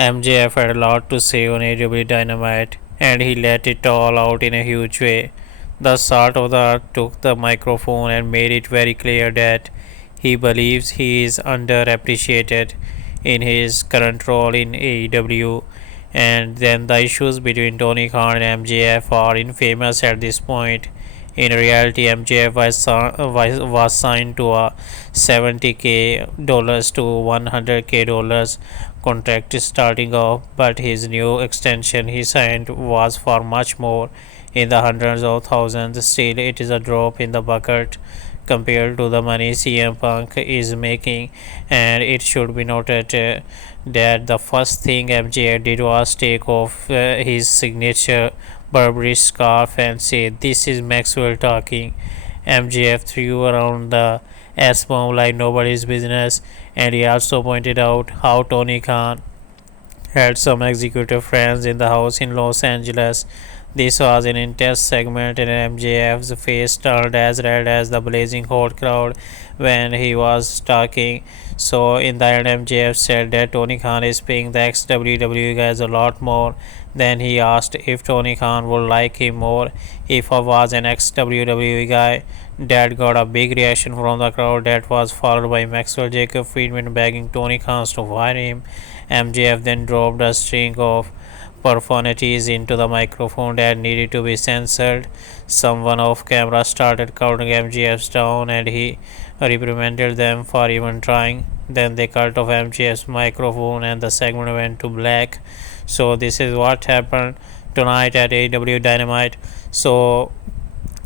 MJF had a lot to say on AEW Dynamite, and he let it all out in a huge way. The Salt of the Earth took the microphone and made it very clear that he believes he is underappreciated in his current role in AEW, and then the issues between Tony Khan and MJF are infamous at this point. In reality, MJF was signed to a $70K to $100K contract starting off, but his new extension he signed was for much more, in the hundreds of thousands. Still, it is a drop in the bucket compared to the money CM Punk is making, and it should be noted that the first thing MJ did was take off his signature Burberry scarf and say, "This is Maxwell talking." MJF threw around the S bomb like nobody's business, and he also pointed out how Tony Khan had some executive friends in the house in Los Angeles. This was an intense segment, and MJF's face turned as red as the blazing hot crowd when he was talking. So, in the end, MJF said that Tony Khan is paying the ex WWE guys a lot more. Then he asked if Tony Khan would like him more if I was an ex WWE guy. That got a big reaction from the crowd. That was followed by Maxwell Jacob Friedman begging Tony Khan to fire him. MJF then dropped a string of profanities into the microphone that needed to be censored. Someone off camera started counting MJF's down, and he reprimanded them for even trying. Then they cut off MJF's microphone and the segment went to black. So this is what happened tonight at AEW Dynamite. So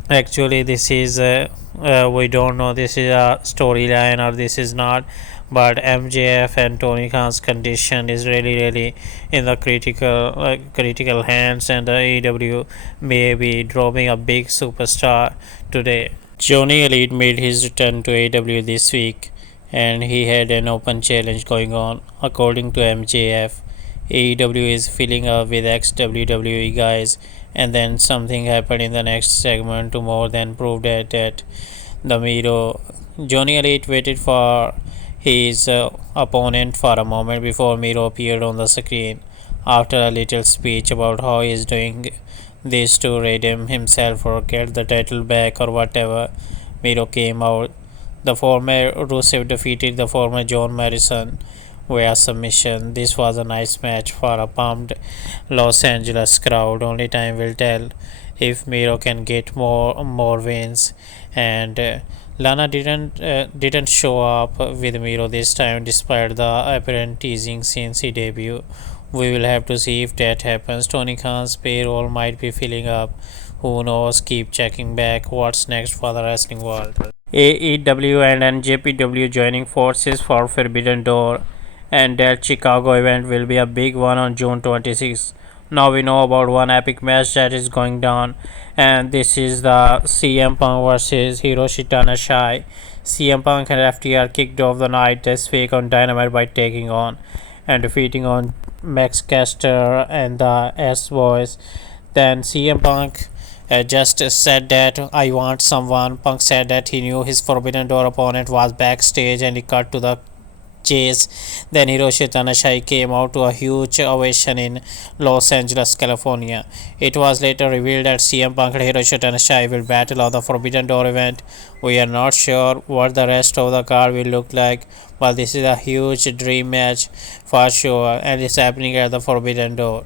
actually this is we don't know this is a storyline or this is not, but MJF and Tony Khan's condition is really in the critical hands, and the AEW may be dropping a big superstar today. Johnny Elite made his return to AEW this week, and he had an open challenge going on. According to MJF, AEW is filling up with ex WWE guys, and then something happened in the next segment to more than prove that the Miro. Johnny Elite waited for his opponent for a moment before Miro appeared on the screen. After a little speech about how he is doing this to redeem himself or get the title back or whatever, Miro came out. The former Rusev defeated the former John Morrison via submission. This was a nice match for a pumped Los Angeles crowd. Only time will tell if Miro can get more wins. And Lana didn't show up with Miro this time, despite the apparent teasing since he debuted. We will have to see if that happens. Tony Khan's payroll might be filling up. Who knows? Keep checking back. What's next for the wrestling world? AEW and NJPW joining forces for Forbidden Door, and that Chicago event will be a big one on June 26th. Now we know about one epic match that is going down, and this is the CM Punk versus Hiroshi Tanahashi. CM Punk and FTR kicked off the night this week on Dynamite by taking on and defeating on Max Caster and the S Boys. Then CM Punk just said that I want someone. Punk said that he knew his Forbidden Door opponent was backstage, and he cut to the chase. Then Hiroshi Tanahashi came out to a huge ovation in Los Angeles, California. It was later revealed that CM Punk and Hiroshi Tanahashi will battle on the Forbidden Door event. We are not sure what the rest of the card will look like, but this is a huge dream match for sure, and it's happening at the Forbidden Door.